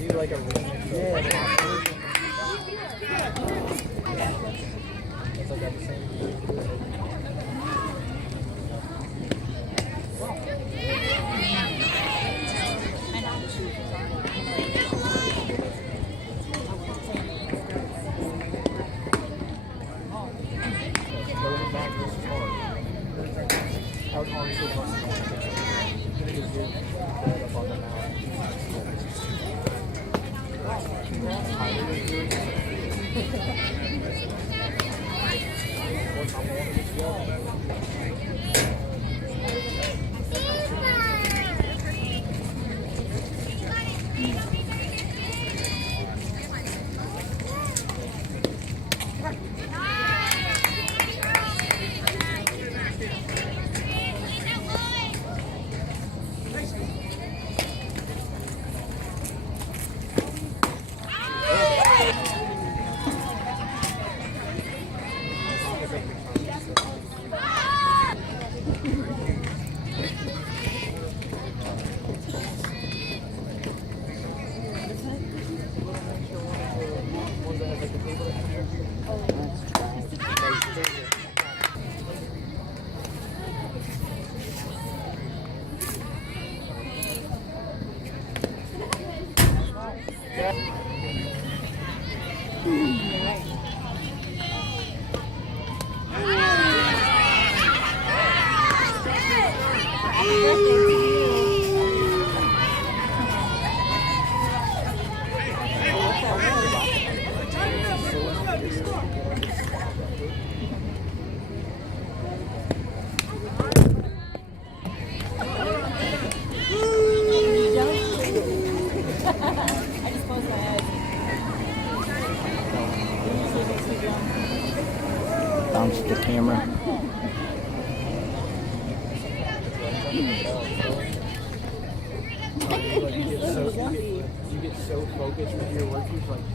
do like a remix. Yeah. It's like that same. Going back this far. How hard is it? I think it's good. Right up on the Bounce the camera. You get so focused with your work, you're like